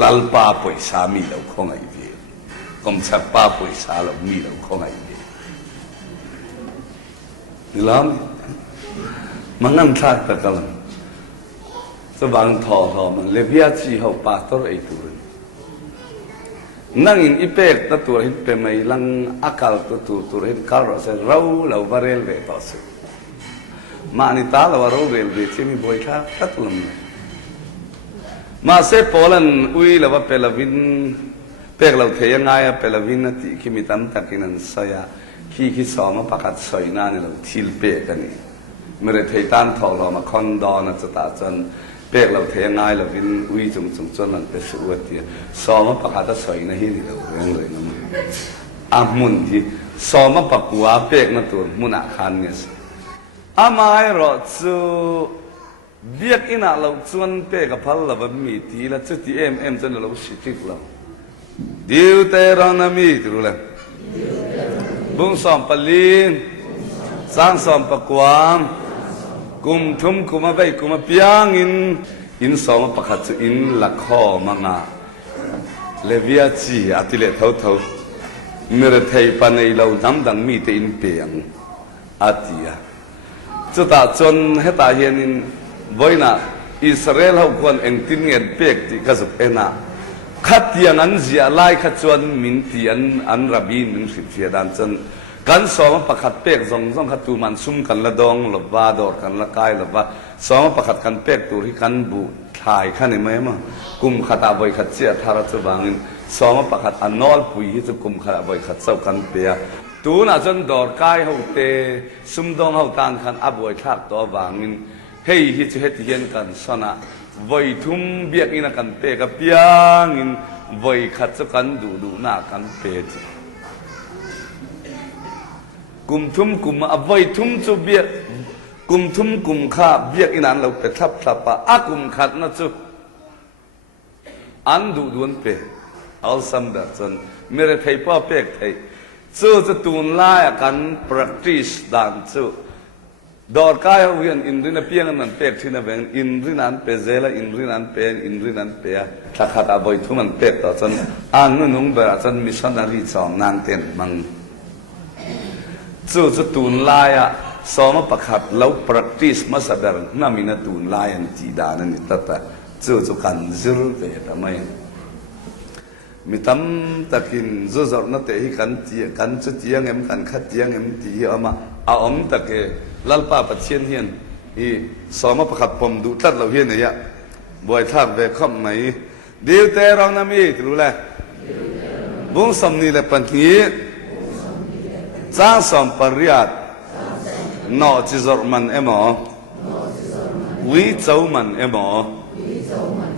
ลัลป้าป่วยสามีเราคงไงเดียกมชักป้าป่วยสาเรามีเราคงไงเดียนี่ล้อมมันนั่งทักตะกันสว่างทอมันเลวิอาชีเขาปาตัวไอตัวนั่งอินอีเป็กตัวตัวเห็นเป็นไม่ลังอากาศตัวเห็นคาร์เซเราบาเรลเวต่อสู้มานิตาเราเราเรลเวที่มีบอยท่าตัดลมมาเซโปลันอุยเราว่าเปลวินเป็กเราเทียงไงเปลวินนั่นที่คิมิตันตะกินันสยาขี้สอมาประกาศสอยนานี่เราทิลเปกันนี่เมื่อเทตันทองเรามาคอนดอนจะตาจนเป็กเราเทียงไงเราวินอุยจงจนหลังเป็นสุวรรณสอมาประกาศสอยนาฮินี่เราเรื่องเลยนะอามุนที่สอมาประกวาเป็กนั่นตัวมุนอาคารเนี่ยอามาให้เราจูเบียกอินาเราชวนเป็กกับพัลเราแบบมีทีละจุดที่เอ็มจนเราสิทิกเราดิวเตรอนมีรู้เลยบุ้งสอมปลีนสร้างสอมประกวามกุมทุ่มกุมใบกุมเปียงอินสอมประคัตอินลักข้อมังอาเลวิอาชีอาทิเลเท่าเมื่อไทยปันในเราน้ำดังมีแต่อินเปียงอาทิยาจุดตาจนให้ตาเห็นบ่อยนะอิสราเอลเขาควรเอ็งตินเงินเปียกที่กษัตริย์เอ็นะขัดยังอันเสียไล่ขัดจวนมินตีอันรับบินมินสิบเสียดานจนกันสองประคัดเปียกสองขัดตูมันซุ่มกันละดองหลบว่าดอดกันละกายหลบว่าสองประคัดกันเปียกตัวที่กันบูถ่ายขันไหมมั้งกุมขัดอาบอยขัดเสียทารัตบางินสองประคัดอันนอลปุยที่จะกุมขัดอาบอยขัดเจ้ากันเปียตัวน่ะจนดอดกายเขาเตะซุ่มดองเขาตานขันอาบอยทักตัวบางินเฮ้ยฮิตเฮติเย็นกันสนะวัยทุ่มเบียกอินักันเปกับเปียงินวัยขัดจะกันดูหน้ากันเปจกุมทุ่มกุมวัยทุ่มจูเบียกกุมทุ่มกุมข้าเบียกอินันเราไปทับปะอากุมขัดนะจูอันดูนเปอัลซัมเดอร์จนเมื่อไทยพ่อเปกไทยจูจะตูนไล่กัน practice ด่านจูดอดกายเขาเวียนอินรินาเปียงนั่นเป็กที่นั่นเป็นอินรินันเปเซลอินรินันเป็นอินรินันเปียถ้าขัดอาบอยทุ่มันเป็กต่อจนอ่านนุ่งเบอร์จนมิชชันนารีสองนางเต็นมังจู่จะตูนลายอะสอมาประคัดแล้ว practice มาสัดร์น่ามีนาตูนลายอันจีดานันนี่แต่จู่กันซิรุเปทำไมมีตั้มตะกินจู่นั่นเตะให้กันจุดเจียงเอ็มกันขัดเจียงเอ็มตีเอามาเอาอมตะเกลัลป้าปัจเจียนเฮียนอีสอมาประคัดผมดูตัดเราเฮียนเนี่ยบ่อยทักเวคอมไหมเดี๋ยวแต่เรานามีรู้เลยบุ้งสมนีเลยปัญญีจ้างสมปริยัตินอจิจอร์มันเอมอวิจาวมันเอมอ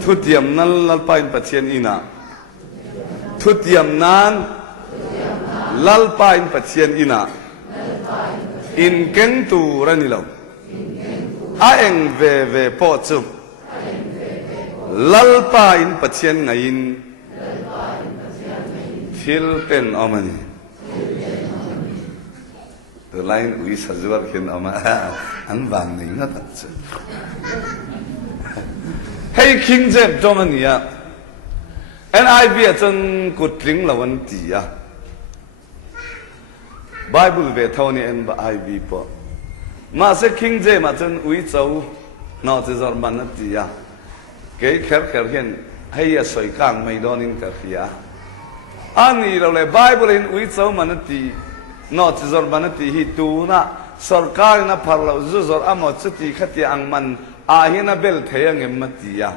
ทุติยมนั้นลัลป้าอินปัจเจียนอีน่ะทุติยมนั้นลัลป้าอินปัจเจียนอีน่ะอินเก่งตูรันิลาวอาเองเวปอจูลัลป้าอินปัจเจียนไงอินทิลเป็นอามันตัวไลน์วิสัจวรเห็นอามาอันบางนี่นะตัดสิให้คิงเจ็บจอมันเนี่ย NIV จนกุดลิงละวันตีอะBible เวทเอาเนี่ย NIV ปะมาเสกคิงเจมาจนอุ้ยเจ้านอจิจอร์มันนั่นตีอะเก๋แค่เห็นให้ยาสวยกลางไม่โดนินกับพี่อะอันนี้เราเลย Bible เห็นอุ้ยเจ้ามันนั่นตีนอจิจอร์มันนั่นตีฮิตูนะสรการนะพาเราจุจอร์อามอจุตีขัดยังมันอาหินะเบลเทียงเอ็มมัตีอะ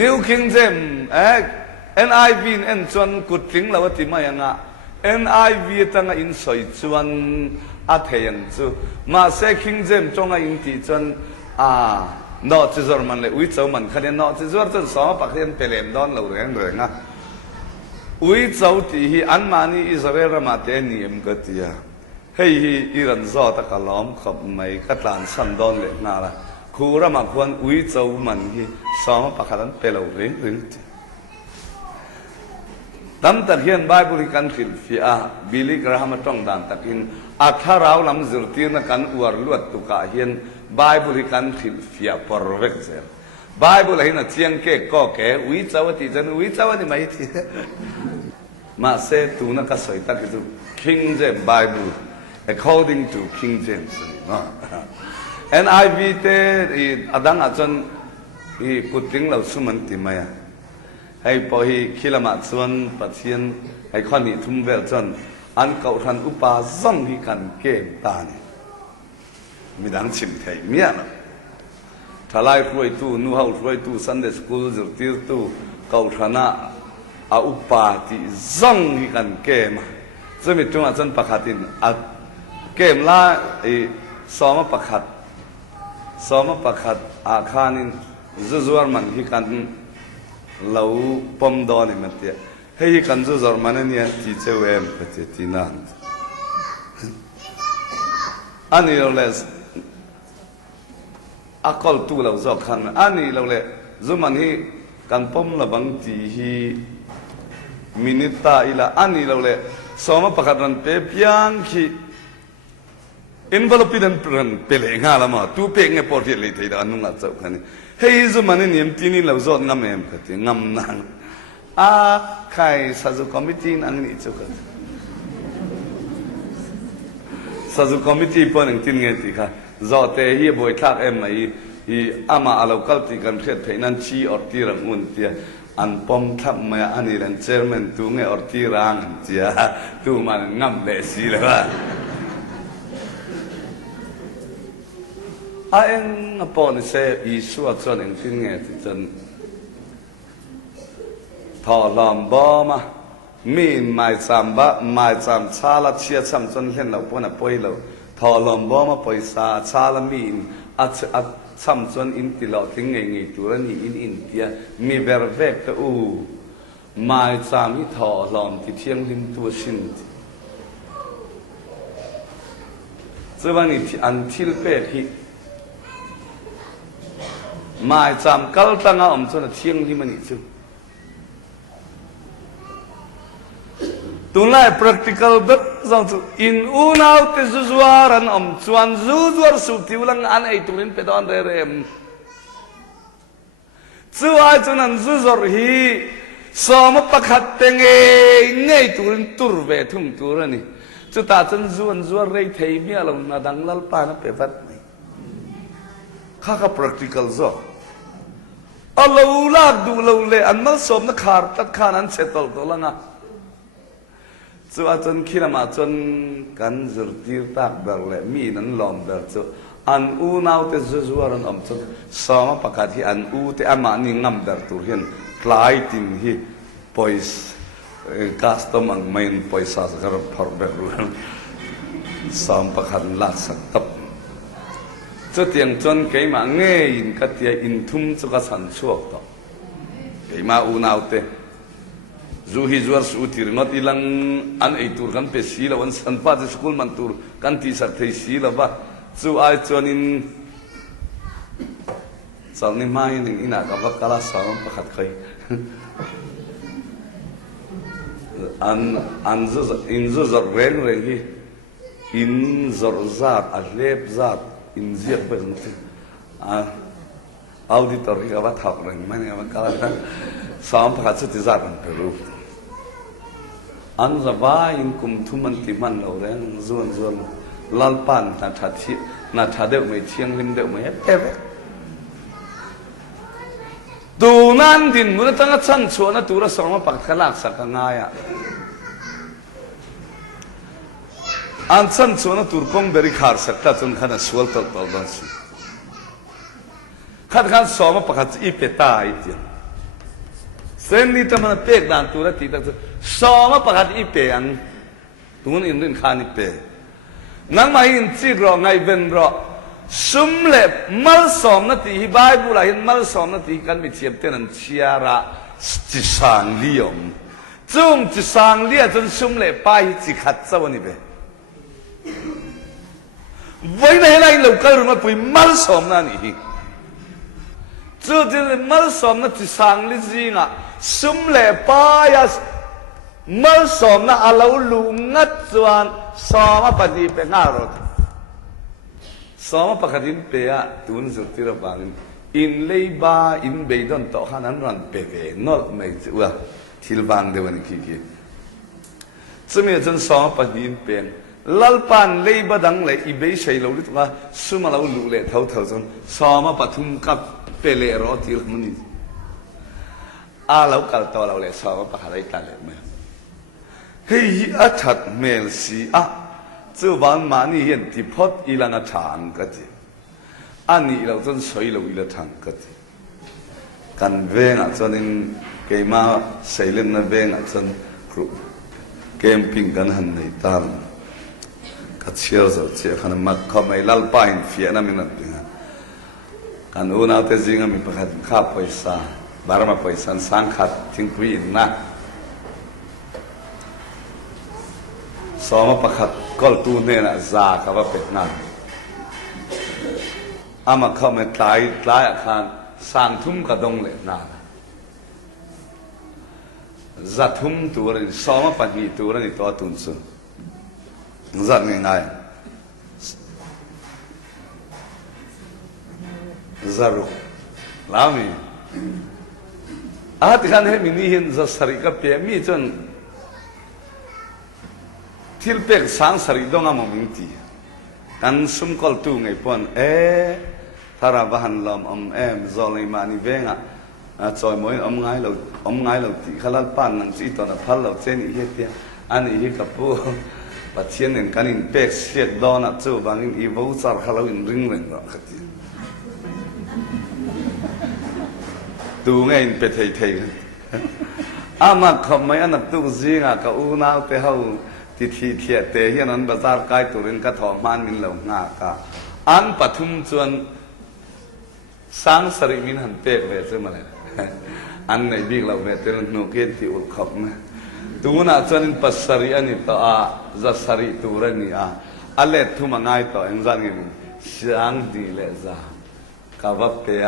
New King James NIV เอ็นจวนกุดลิงเราว่าตีมายังอ่ะNIV ตั้งอินสอยจวนอาเทียนจูมาเซคิงเจมจงอินตีจวนนอจิจอร์มันเลยอุ้ยเจ้ามันคะแนนนอจิจอร์จนสองปักเทียนเปลี่ยนดอนเราเรื่องอ่ะอุ้ยเจ้าตีฮีอันมานีอิสราเอลมาเตนีเอ็มก็ตีอ่ะเฮ้ยอิรันซอตะกะล้อมขบไม่กัดลานสันดอนเลยน่าละคูระมาควรอุ้ยเจ้ามันฮีสองปักขันเปล่าเรื่องตั้มตะเคียนใบบริการฟิลฟิอาบิลิกระหามจ้องด่านตะกินอัฐาราวลำจุดที่นักการอวดลวดตุกาเฮียนใบบริการฟิลฟิอาปรเวกเซล Bible là hình chiang kê có kẻ uy cháu thì chân uy cháu thì mấy thì mà sẽ tu nó cái sợi ta cái King James Bible according to King James NIV te adang ajon puting lau suman ti maya hay po hi khilama chuan pathian hay khani thum vel chon an kau than upa zong hi kan ke ta ni midang chim thei mia la thalai ruai tu nu hau ruai tu Sunday school zir tir tu kau thana a upa ti zong hi kan ke ma chumi tunga chon pakhatin a kem la Sawma Pakhat a khanin zuzuar man hi kan lau pom do ni matia hei kan zuzuar man ni ti chewem pati tinan ani lo les akol tu lo zo khan ani lo le zuman hi kan pom la bang ti hi minita ila ani lo le Sawma Pakhat ran pe piang ki envelope dan peran pele ngala ma tu pe nge porti le thei da anu nga chau khani hei zu mane niam tini lo zot ngam em khati ngam nan a khai sazu committee nang ni chu ka sazu committee pon tin nge ti kha zo te hi boi thak em mai hi ama alo kal ti kan khet thei nan chi or ti rang un tia an pom thap ma ani ran chairman tu nge or ti rang tia tu man ngam le si la ba anh upon say Isu at son in tin nghe thì chân thọ làm bò mà min mai sam cha la chia sam chân lên lâu pon apoi lâu thọ làm bò mà poi sa cha la min at sam chân in ti lo tiếng ngày ngày tu ra ni in India mi ver vek ta u mai sam hi thọ làm thì thiêng linh tu sin chứ bằng thì ăn thil pe thì mai cham kal tanga om chona thiang hi mani chu tunai practical bet zong chu in unau te zuzuaran om chuan zuzuar su tiulang an ei turin pe don re rem chuai chunan zuzor hi Sawma Pakhat tenge ngei turin tur ve thum turani chu ta chen zuan zuar rei thei mia long na dang lal pa na pe vat mai kha practical zo alo la du lo le an mal som na khar tat khan an settle to langa chu a chon khilama chon kan zur tir tak ber le mi nan lom ber chu an u nau te zuzuar an om chu Sawma Pakhat hi an u te ama ni ngam ber tur hian tlai tin hi pois custom ang main poisa sa kar phar ber ru Sawma Pakhat la sak tap cho tiếng chân cái mà nghe in cái tiếng in thum cho cái sản xuất đó cái mà u nào thế dù hi zuar su tir not ilang an ei tur kan pe si la wan san pa de school man tur kan ti sak thei si la ba chu ai chon in sal ni mai ning ina ka ba kala Sawma Pakhat khai an zo in zo zor reng reng hi in zor zat a lep zat in ziak pe nti auditor hi ka thak reng mani ka kala Sawma Pakhat chu ti zat an peru an zava in kum thuman ti man lo reng zuan lal pan na tha deu mai thiang lim deu mai eve tu nan din mu tanga chan chuan na tura Sawma Pakhat lak sak nga ya an chan chuan na tur kong beri khar sak ta chun khana sual tol dan su khan Sawma Pakhat i peta ai ti sen ni tamana pek dan tura ti ta Sawma Pakhat i pe an tun in rin khan i pe nang mai in chi ro ngai ven ro sum le mal som na ti hi Bible la hin mal som na ti kan mi chiam ten an chiara chi sang liom chung chi sang lia chun sum le pa hi chi khat chaw ni be voi na helai lo kal ru ma pui mal som na ni hi chu ti mal som na chi sang li zinga sum le pa ya mal som na alo lu ngat chuan Sawma Pakhat pe nga ro Sawma Pakhat in pe a tun zu ti ro bang อินเลยบาอินเบย์ดอนต่อขนาดนั้นเปเวนอลไม่จะว่าทิลบางเดวันนี้กี่สมัยจนสองปัจจุบันลัลปันเลยบดังเลยอีเบย์ใช้เราดิตัวสุมาเราลุเลยเท่าจนสองมาปฐุมกับเปเลรอทิลมันนี่เรากัลตัวเราเลยสองมาปะหาได้กันเลยมั้ยเฮ้ยอัจฉริเมลสีเจ้าบ้านมานี่เห็นที่พอดอีลังอาชานกันจีอันนี้เราจนสวยเราอีละทางกันจีกันเวงจนอินเกมาเซเลนนะเวงจนครูเกมพิงกันหันในตามกัดเชียวจะเชียขันมักเขาไม่ลัลปาอินฟิอานามินัดพิงกันอุณาเตจิงามีประคัดข้าพอยซาบารมาพอยซันสังขัดทิ้งคุยนะสอมาประคัดกอลตูเนนะซากับว่าเป็ดนั่นอามาเข้ามาตายอาคารสร้างทุ่มกระดงเลยนาจัดทุ่มตัวนี้สอมาปัจจุตัวนี้ตัวตุนซุจัดง่ายๆจัรุลามีที่ขันให้มินิเห็นจัดสริกับเปียมีจนทิลเป็กสังสริดงามมิงตีกันสุมกอลตูไงปอนทาราบหันลมจอลิมานิเวงจอยมวยง่ายเราตีขลังปันนังจีตอนพัลเราเจนี่เฮียอันนี้เฮกับปูปัจเจียนเองกันอินเป็กเสียดดอนจูบางอินอีวูซาร์ขลังอินริงเร่งรักตีดูไงอินเป็ดเทยมาขมไม่อันนั้นตู้จีงกับอูนาวเตฮาที่เทียเตยนั้นบาซาร์ไกตุรินกับทอมันมินเหล่างากะอันปฐุมจวนสังสริมินหันเปกเวซึ่งมาเลยอันในบิ๊กเราเวทนั้นโนเกตที่อุลขับไหมตัวน่ะจวนปัสสริอันนี้ต่อจัสริตัวเรนี่อันเล็ดทุ่มง่ายต่อเอ็นจังงี้ช่างดีเลยจ้ากับว่าเปีย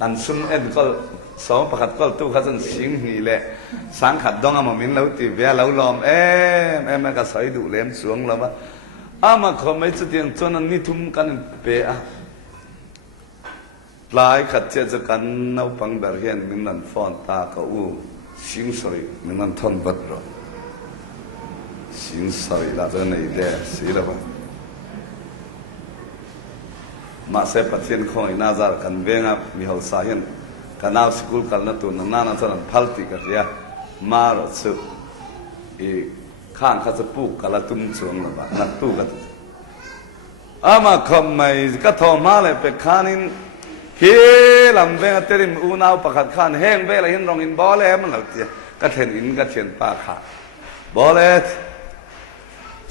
กันซุนเอ็นก็สองประคัดก็ตู้ขัดสิงนี่แหละสังขัดดองอามามินเราตีเวียเราลอมมันก็ใส่ดูเล่มสวงเราบ้ามาเขาไม่จะเตียงจนนั้นนี่ทุ่มกันเปียหลายขัดเจจะกันนับฟังแบบเห็นมินันฟอนตาเขาสิงสริมินันทนบัดรอสิงสริลาจะในเล่สิละบ้ามาเสพตินคอยน่าจะกันเวงมีเขาสายันกันเอาสกุลกันนั่นตัวนั้นน่าจะนั่นพัลติกันเรียมาหรอสุข้างข้าจะปูกกันละตุ้มสวงละบ้านักตู้กันมาคำไม่ก็ทอมาเลยไปข้านินเฮลำเวงเตริมอูนาวประคัดข้านแห้งเวลาเห็นรองอินบอลเลยมันเหล่าเตี้ยก็เห็นอินก็เห็นปากขาบอลเลย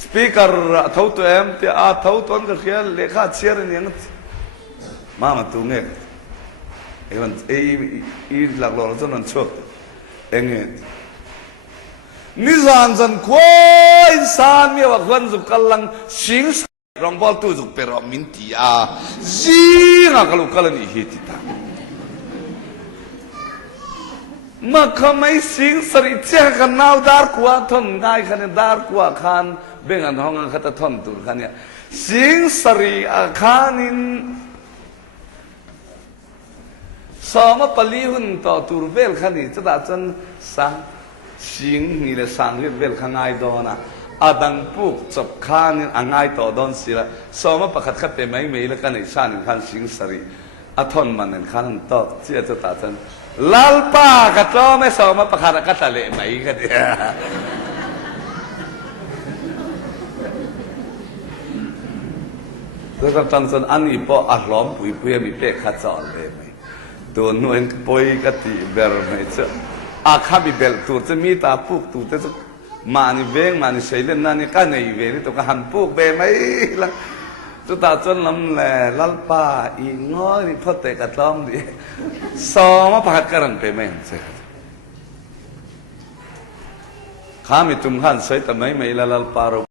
สปีกเกอร์ท้าวตัวเตี้ยท้าวตัวนั้นก็เขียนเลขาเชียร์นี่งั้นมาตัวเงี้ยมันหลักหลอกจนมันชอบเองนิสานจันควายสานมีว่าคนสุกัลลังสิงรองบอลตัวสุกเปรอมินตีสิงากลุกัลนี่ฮิติตามาขไม่สิงสริเจ้ากันนาวดาร์กว่าทนได้ขันดาร์กว่าขันเบ่งอันห้องอันขัดทนตัวขันเนี่ยสิงสริอาขันินสอมาปลีหุ่นต่อตูร์เวลขันนี่จะได้จนสังสิงนี่เลยสังเรียเวลขันไงดอนะดังปุ๊กจับขันนี่ไงต่อดอนสิละสอมาประคัดขัดเต็มไม่แล้วกันในชาติขันสิงสริทนมันนั่นขันต่อเจ้าจะตัดจนลัลป้ากัดล้อไม่สอมาประคัดกัดทะเลไม่กันเดียแล้วก็ตั้งจนอันนี้พออัลลอมปุยปุยมีเป๊กขัดจอดเลยไหมตัวนู้นปุยกติเบลไม่เจอข้ามีเบลตัวจะมีตาปุกตัวจะมานี่เวงมานี่ใช้เล่นนั่นนี่กันในเวงนี่ตัวก็หันปุกเบลไม่ละจุดตาจนลำแหล่ลัลป้าอีง้อยนี่พอเตะกัดล้อมดิสอมาประคัดกันไปไม่ใช่ข้ามีจุ่มขันใช้แต่ไม่ละลัลป้า